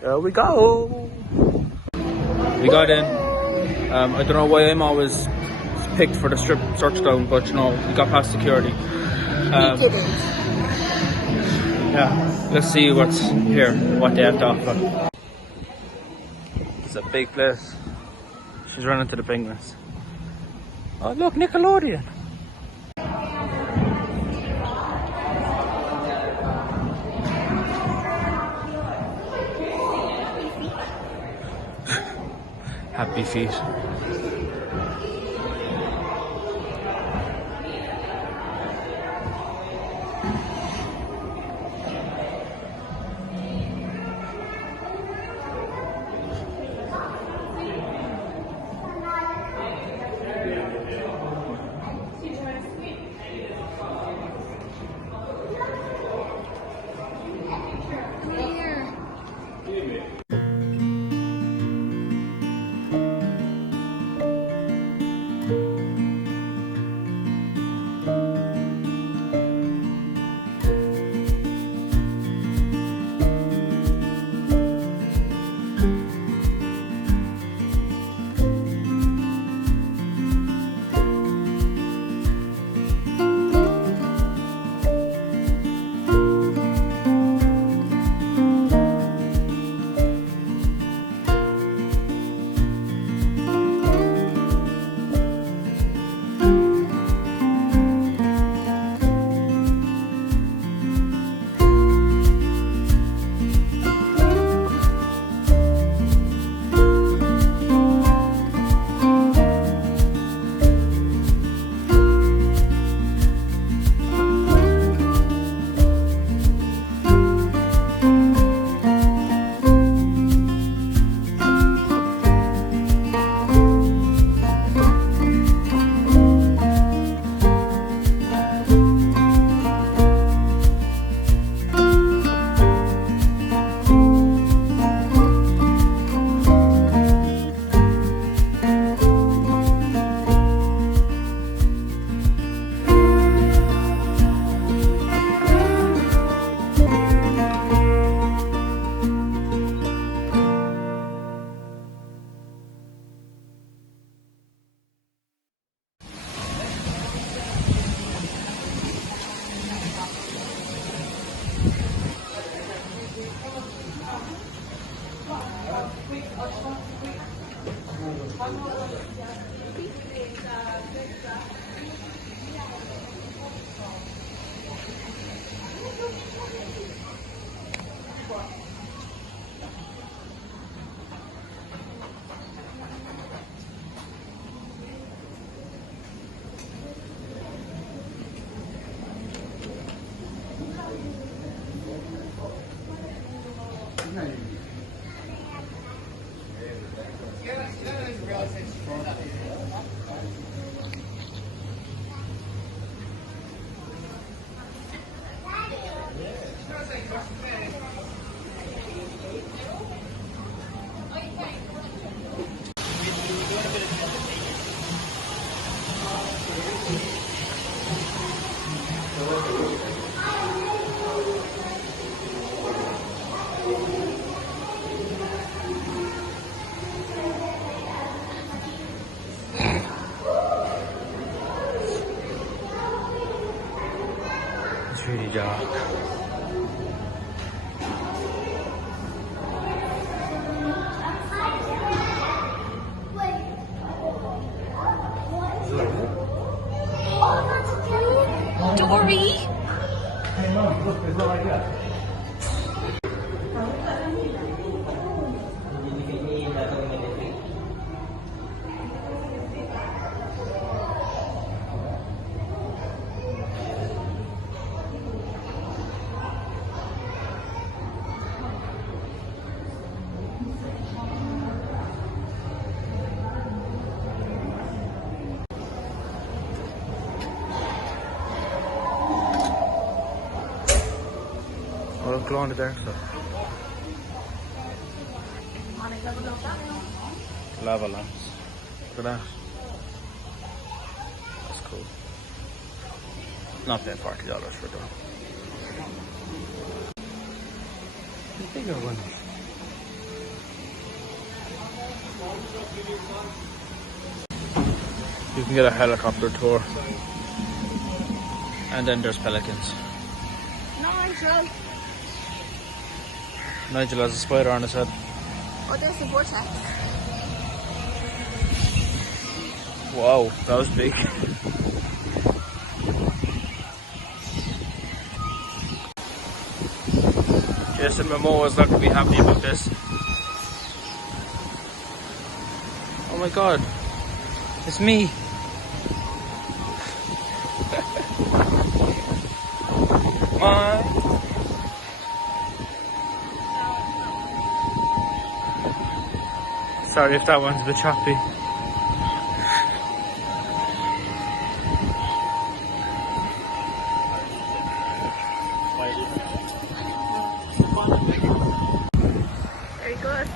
There we go. We got in. I don't know why I'm always picked for the strip search down, but you know, we got past security. Yeah, let's see what's here, what they have to offer. It's a big place. She's running to the penguins. Oh look, Nickelodeon. Happy feet. It's really dark. Dory? Hey Mom, look, there's no idea. Oh, look, glow in the dark stuff. Lava lamps. Look at that. That's cool. Not paying $40 for that. The bigger one. You can get a helicopter tour. And then there's pelicans. Nigel has a spider on his head. Oh, there's the vortex. Wow, that was big. Jason Momoa is not going to be happy about this. Oh my god, it's me. Sorry if that one's a bit choppy. Very good.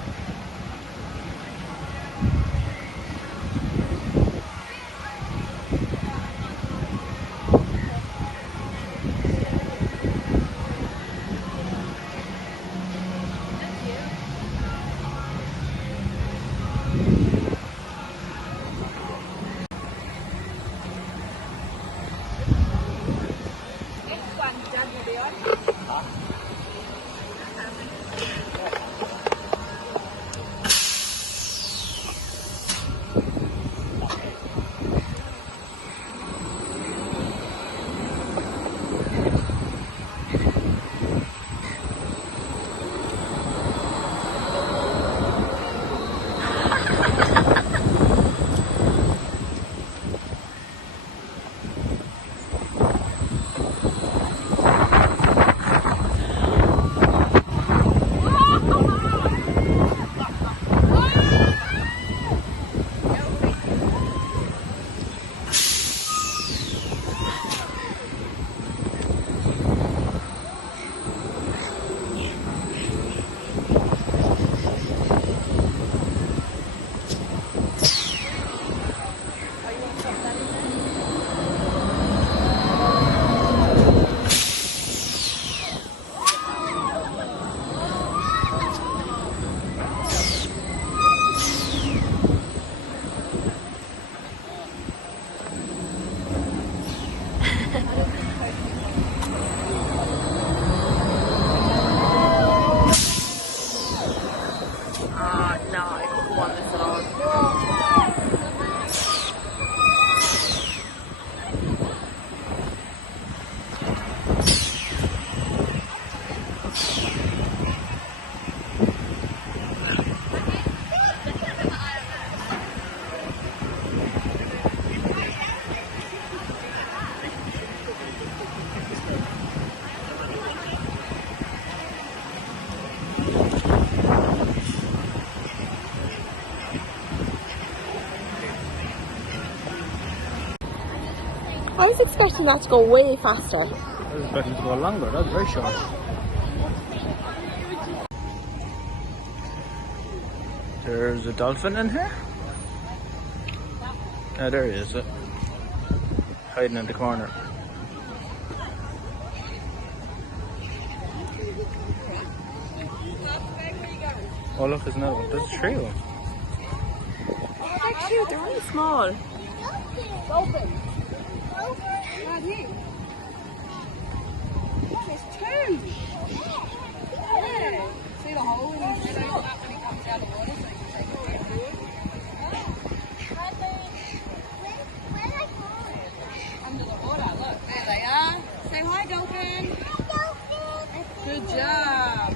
I was expecting that to go way faster. I was expecting it to go longer, that was very short. There's a dolphin in here. Ah, there he is, hiding in the corner. Oh look, there's another one. There's 3 of them. Oh, they're cute. They're really small. Dolphin. There's 2. Yeah. See the hole in his head open up when he comes out of the water, so you can take a picture. Under the water, look. There they are. Say hi, dolphin. Good job.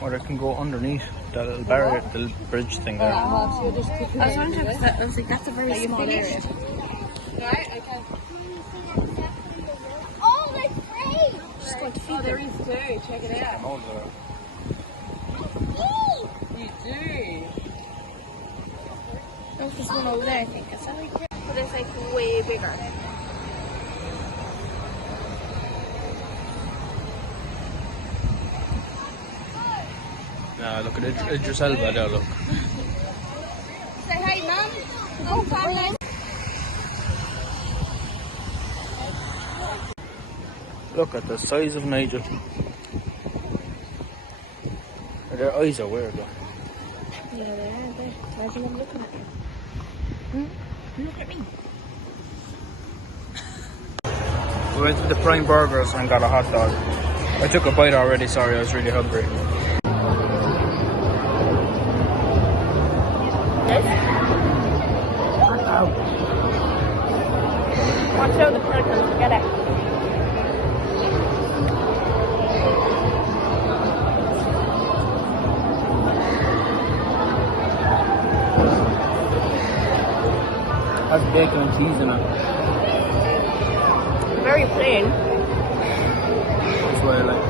Or they can go underneath that little barrier, the little bridge thing there. I was wondering because I was like, that's a very small area. Right, okay. Oh, there's 3! Just going to feed There is 2. Check it out. Oh, You do. There's this one over there, I think. Is that like, but it's like way bigger. nah, look at Idris Elba there, look. Say hey, Mum. Oh, family. Look at the size of Nigel. Their eyes are weird though. Yeah, they are, aren't they? Imagine them looking at you. Look at me. We went to the Prime Burgers and got a hot dog. I took a bite already, sorry, I was really hungry. Watch out the burgers, get it. Has bacon and cheese in it. Very plain. That's what I like.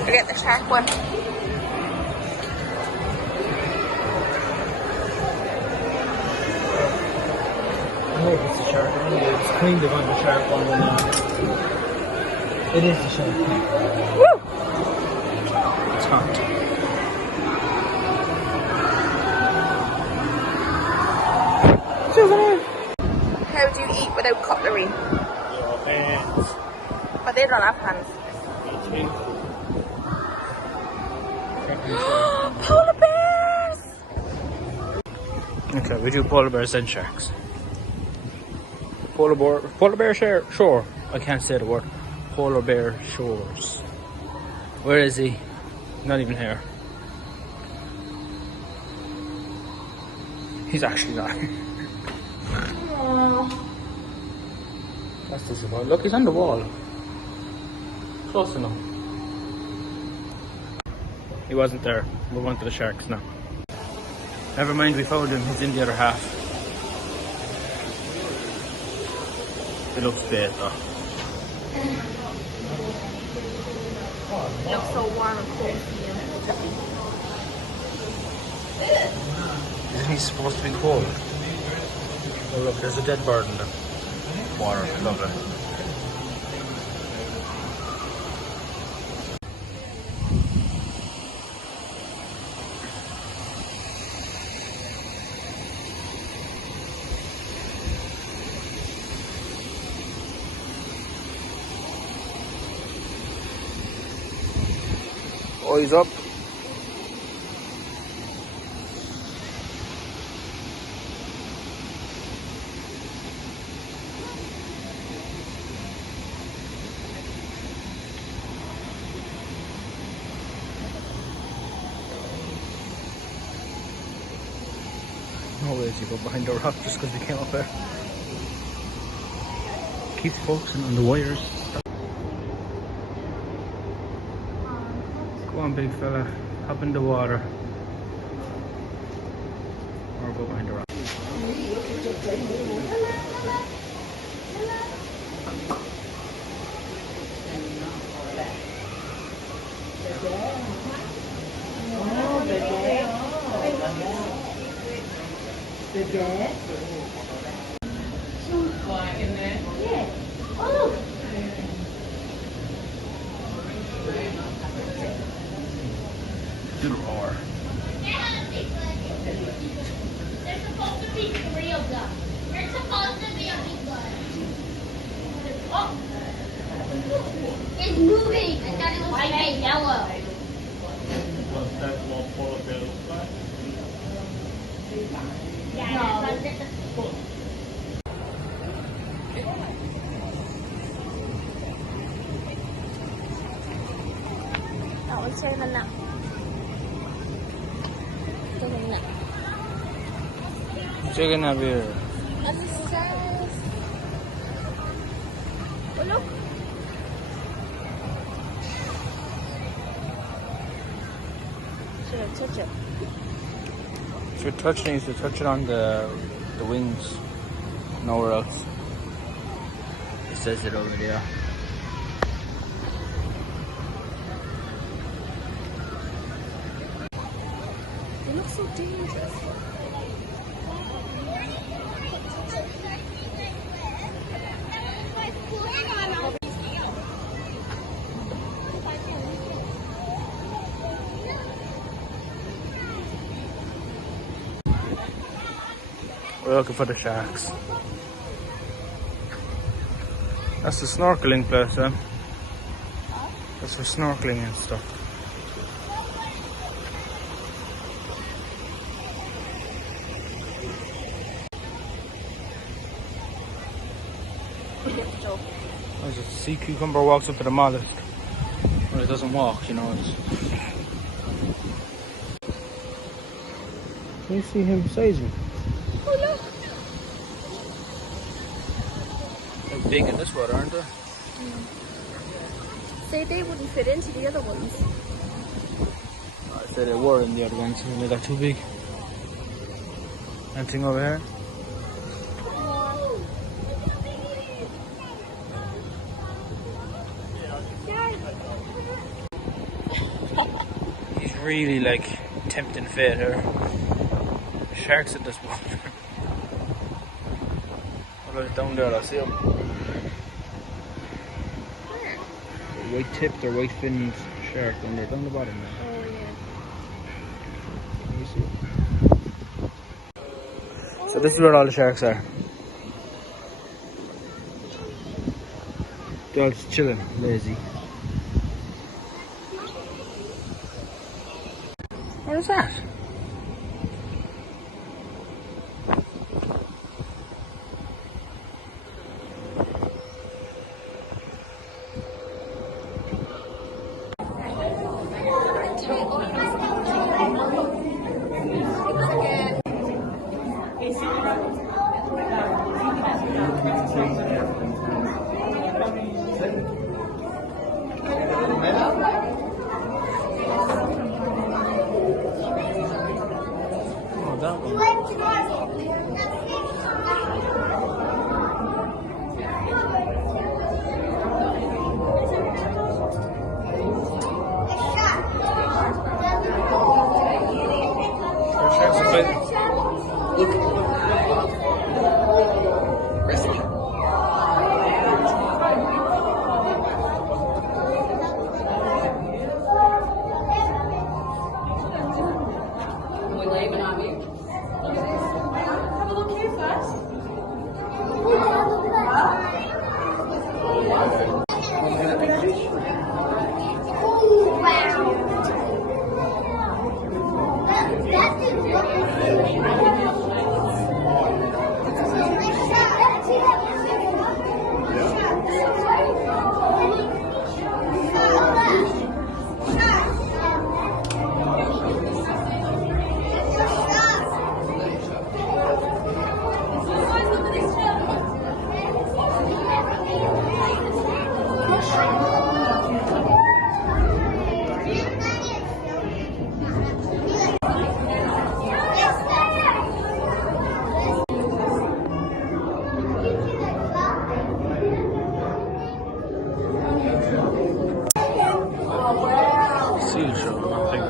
I get the shark one. I hope it's the shark one. It's kind of on the shark one now. It is the shark one. Woo! It's hot. How do you eat without cutlery? Your hands. But they don't have hands. Polar bears! Okay, we do polar bears and sharks. Polar bear shore. I can't say the word. Polar bear shores. Where is he? Not even here. He's actually not. That's disappointing. Look, he's on the wall. Close enough. He wasn't there. We're going to the sharks now. Never mind, we found him. He's in the other half. It looks bad though. It looks so warm and cold. Isn't he supposed to be cold? Oh look, there's a dead bird in the water. Lovely. Eyes up. No way is he go behind the rock just because we came up there. Keep focusing on the wires. Go on, big fella. Hop in the water. Or go behind the rock. Little roar. There's supposed to be 3 of them. There's supposed to be a big one. Oh! It's moving! I thought it was white and yellow. What's that little polar bear look like? Yeah, that's cool. That one's saving that. Saving that. Chicken up here. And this is ours. Oh, look. Should I touch it? If you're touching it, you should touch it on the wings. Nowhere else. It says it over there. They look so dangerous. We're looking for the sharks. That's the snorkeling place, then. That's for snorkeling and stuff. There's a sea cucumber walks up to the mollusk. Well, it doesn't walk, you know. Can you see him sizing? Oh, look. They're big in this water, aren't they? Say they wouldn't fit into the other ones. I said they were in the other ones, and they got too big. Anything over here? He's really like tempting fate here. Sharks in this water. What about down there? I see them. White tipped or white finned shark down there, down the bottom there. Oh, yeah. Can you see? So this is where all the sharks are. They're all just chilling, lazy. What is that? Oh, that one. Sharks are fighting. Seal show, not big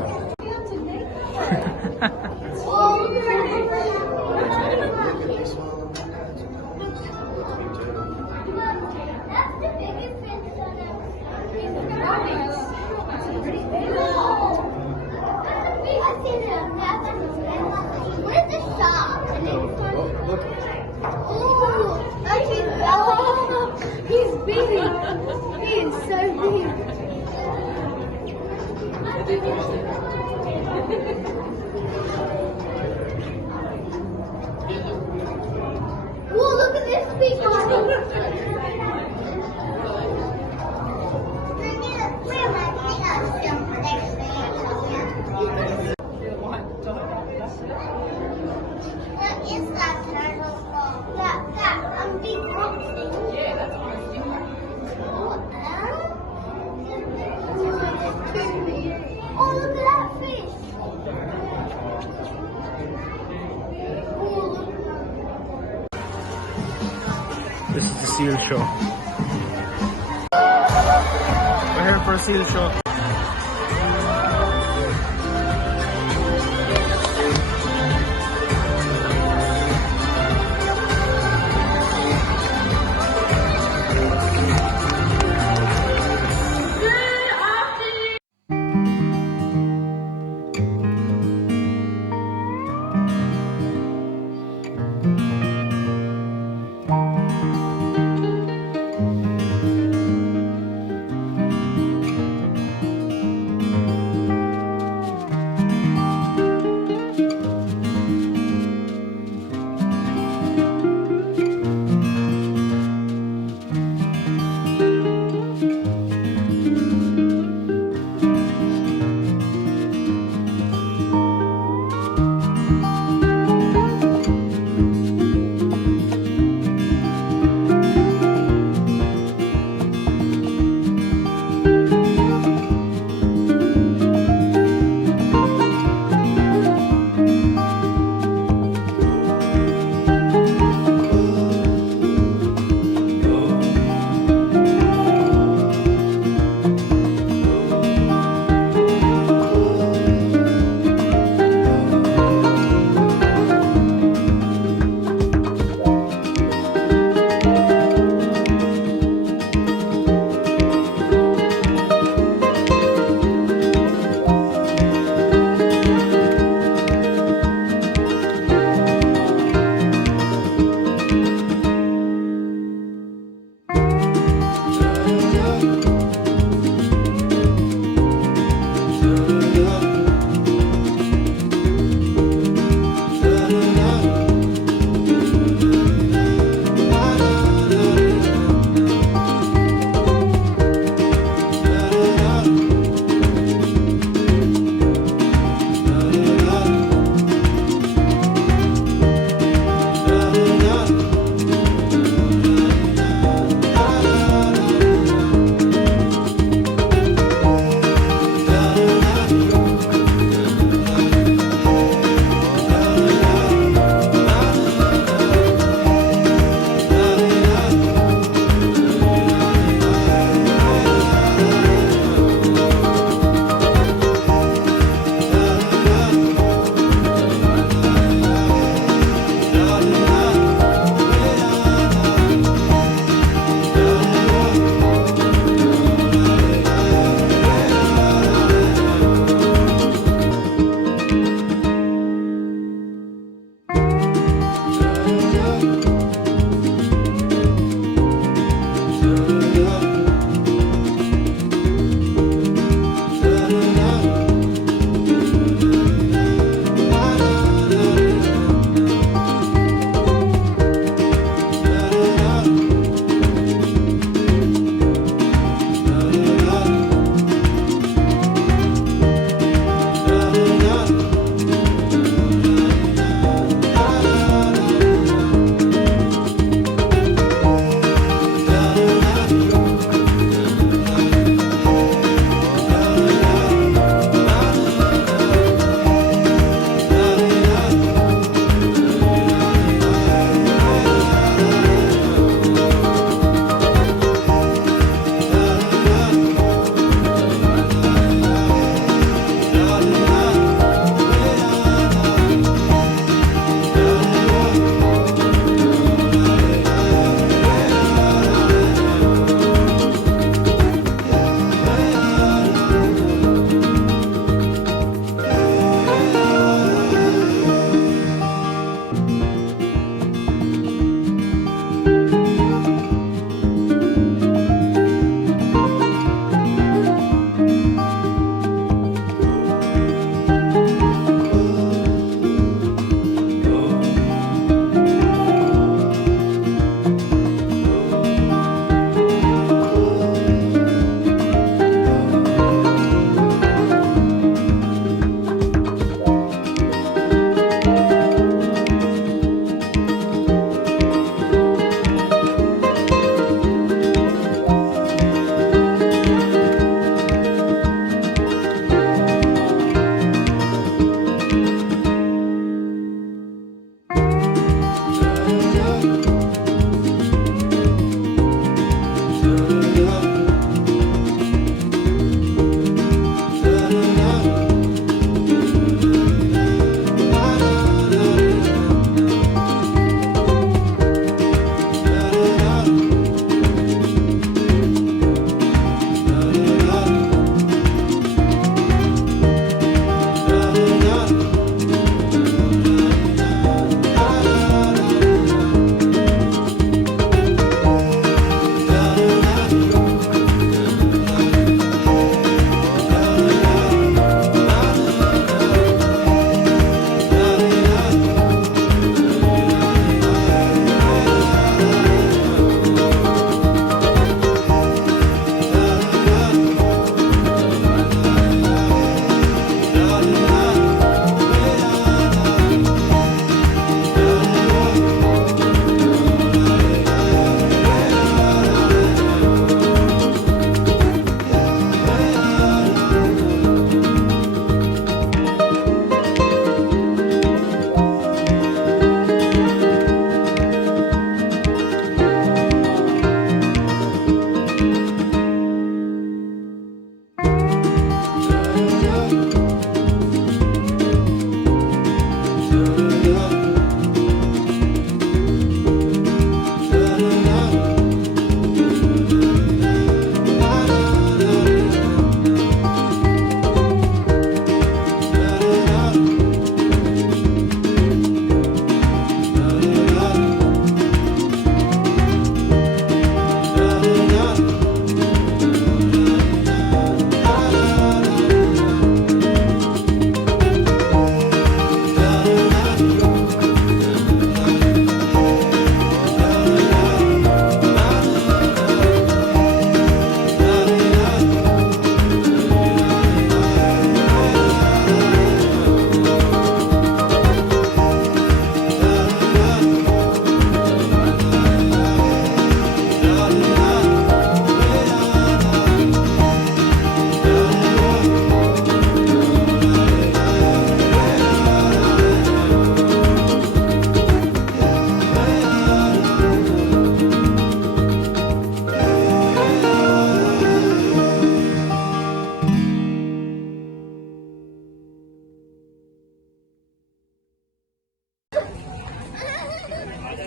Where's the shop? He's big. He is so big. Whoa, look at this big one. What is that turtle called? That big rock thing. Yeah, that's what I'm thinking. Oh, look at that fish. This is the seal show. We're here for a seal show.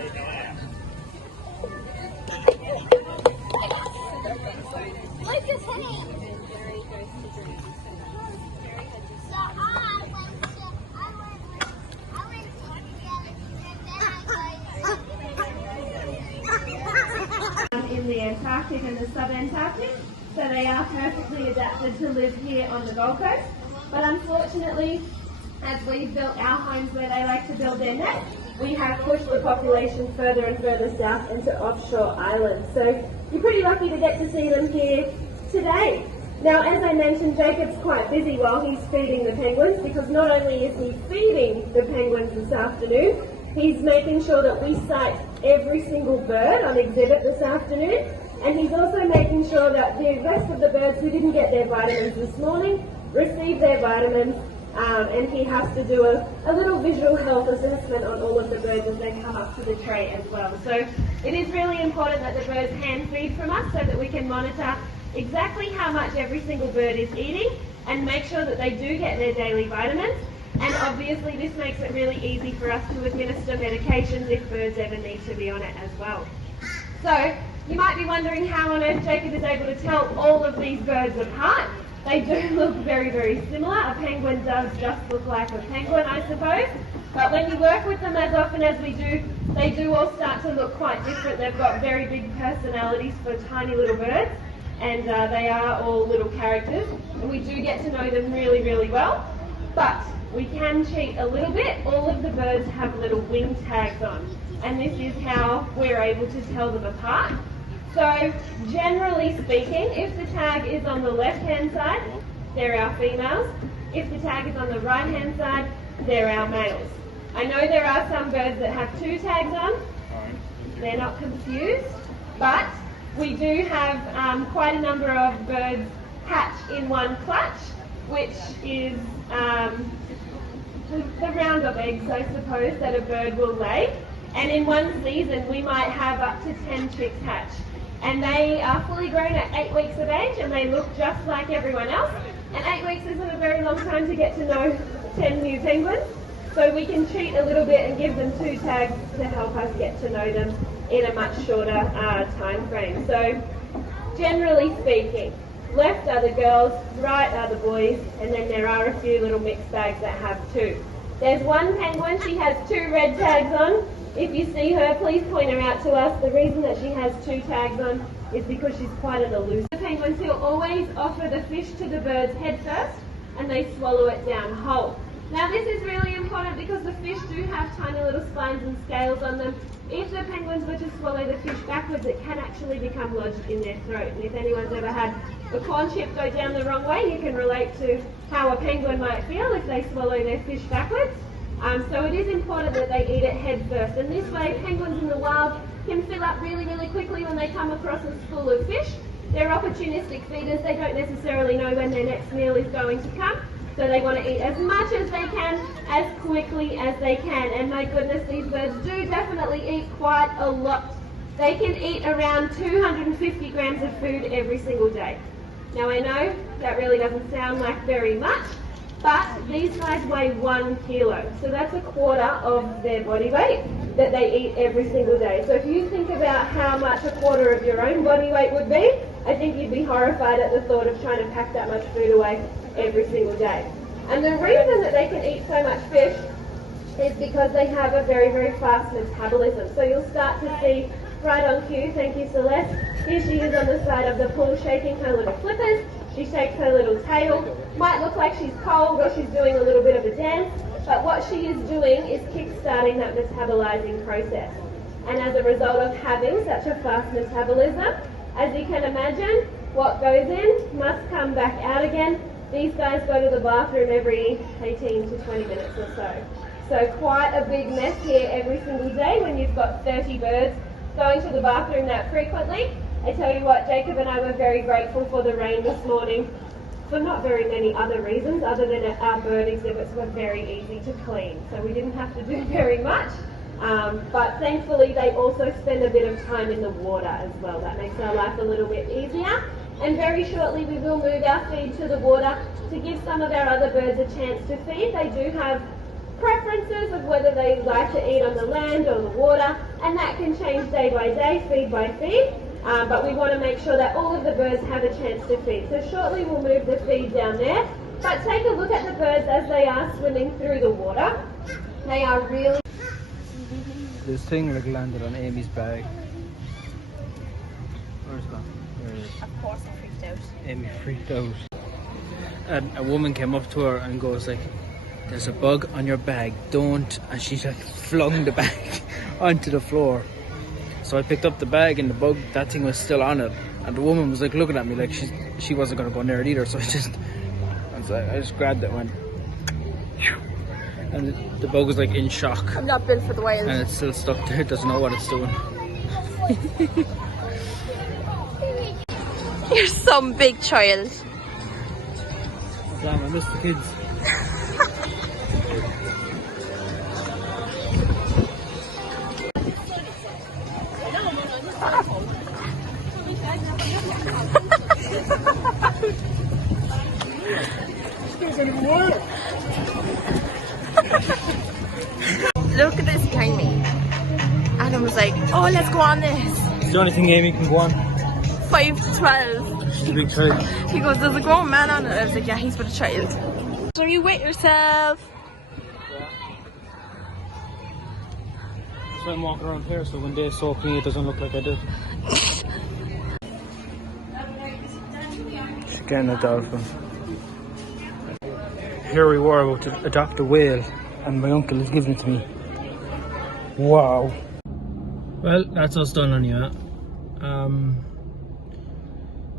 Like this honey. So in the Antarctic and the subantarctic, so they are perfectly adapted to live here on the Gold Coast. But unfortunately, as we've built our homes where they like to build their nests, we have pushed the population further and further south into offshore islands. So you're pretty lucky to get to see them here today. Now, as I mentioned, Jacob's quite busy while he's feeding the penguins, because not only is he feeding the penguins this afternoon, he's making sure that we sight every single bird on exhibit this afternoon, and he's also making sure that the rest of the birds who didn't get their vitamins this morning receive their vitamins, and he has to do a little visual health assessment on all of the birds as they come up to the tray as well. So it is really important that the birds hand feed from us so that we can monitor exactly how much every single bird is eating and make sure that they do get their daily vitamins. And obviously this makes it really easy for us to administer medications if birds ever need to be on it as well. So you might be wondering how on earth Jacob is able to tell all of these birds apart. They do look very, very similar. A penguin does just look like a penguin, I suppose. But when you work with them as often as we do, they do all start to look quite different. They've got very big personalities for tiny little birds, and they are all little characters. And we do get to know them really, really well. But we can cheat a little bit. All of the birds have little wing tags on, and this is how we're able to tell them apart. So generally speaking, if the tag is on the left-hand side, they're our females. If the tag is on the right-hand side, they're our males. I know there are some birds that have two tags on. They're not confused, but we do have quite a number of birds hatch in one clutch, which is the round of eggs, I suppose, that a bird will lay. And in one season, we might have up to 10 chicks hatch. And they are fully grown at 8 weeks of age, and they look just like everyone else. And 8 weeks isn't a very long time to get to know 10 new penguins. So we can cheat a little bit and give them two tags to help us get to know them in a much shorter time frame. So generally speaking, left are the girls, right are the boys, and then there are a few little mixed bags that have two. There's one penguin, she has two red tags on. If you see her, please point her out to us. The reason that she has two tags on is because she's quite an elusive. The penguins will always offer the fish to the birds head first, and they swallow it down whole. Now this is really important because the fish do have tiny little spines and scales on them. If the penguins were to swallow the fish backwards, it can actually become lodged in their throat. And if anyone's ever had a corn chip go down the wrong way, you can relate to how a penguin might feel if they swallow their fish backwards. So it is important that they eat it head first. And this way, penguins in the wild can fill up really, really quickly when they come across a school of fish. They're opportunistic feeders. They don't necessarily know when their next meal is going to come. So they want to eat as much as they can, as quickly as they can. And my goodness, these birds do definitely eat quite a lot. They can eat around 250 grams of food every single day. Now I know that really doesn't sound like very much, but these guys weigh 1 kilo. So that's a quarter of their body weight that they eat every single day. So if you think about how much a quarter of your own body weight would be, I think you'd be horrified at the thought of trying to pack that much food away every single day. And the reason that they can eat so much fish is because they have a very, very fast metabolism. So you'll start to see right on cue, thank you Celeste, here she is on the side of the pool shaking her little flippers. She shakes her little tail. Might look like she's cold or she's doing a little bit of a dance, but what she is doing is kick-starting that metabolizing process. And as a result of having such a fast metabolism, as you can imagine, what goes in must come back out again. These guys go to the bathroom every 18 to 20 minutes or so. So quite a big mess here every single day when you've got 30 birds going to the bathroom that frequently. I tell you what, Jacob and I were very grateful for the rain this morning for not very many other reasons other than our bird exhibits were very easy to clean. So we didn't have to do very much. But thankfully they also spend a bit of time in the water as well. That makes our life a little bit easier. And very shortly we will move our feed to the water to give some of our other birds a chance to feed. They do have preferences of whether they like to eat on the land or the water, and that can change day by day, feed by feed. But we want to make sure that all of the birds have a chance to feed. So shortly we'll move the feed down there. But take a look at the birds as they are swimming through the water. They are really... This thing like landed on Amy's bag. Where's that? There it is. Of course I freaked out. Amy freaked out. And a woman came up to her and goes like, "There's a bug on your bag, don't," and she like flung the bag onto the floor. So I picked up the bag and the bug, that thing was still on it. And the woman was like looking at me like she wasn't gonna go near it either, so I just grabbed it and went, and the bug was like in shock. I'm not built for the wild. And it's still stuck there, it doesn't know what it's doing. You're some big child. Damn, I miss the kids. Look at this behind me. Adam was like, "Oh, let's go on this." It's the only thing Amy can go on. 5 to 12. She's a big child. He goes, "There's a grown man on it." I was like, "Yeah, he's with a child." So you wet yourself. That's why I'm walking around here, so when they soak me, it doesn't look like I did. She's getting a dolphin. Here we were about to adopt a whale, and my uncle has given it to me. Wow. Well, that's us done on you.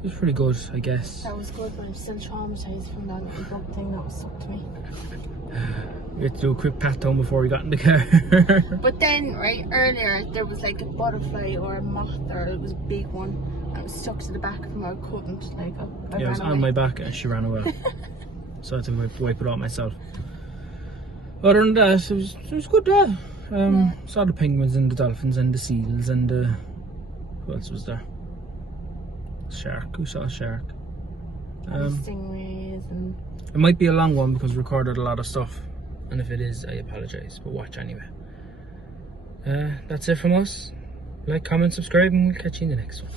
It was pretty good, I guess. That was good, but I'm still traumatized from that little bug thing that was stuck to me. We had to do a quick pat down before we got in the car. But then, right, earlier, there was like a butterfly or a moth, or it was a big one, and it was stuck to the back of me. I couldn't, like, I Yeah, it was ran on away. my back and she ran away. So I had to wipe it off myself. Other than that, it was good day. Saw the penguins and the dolphins and the seals and who else was there? Shark. Who saw a shark? And stingrays and... It might be a long one because we recorded a lot of stuff, and if it is, I apologise, but watch anyway. That's it from us. Like, comment, subscribe, and we'll catch you in the next one.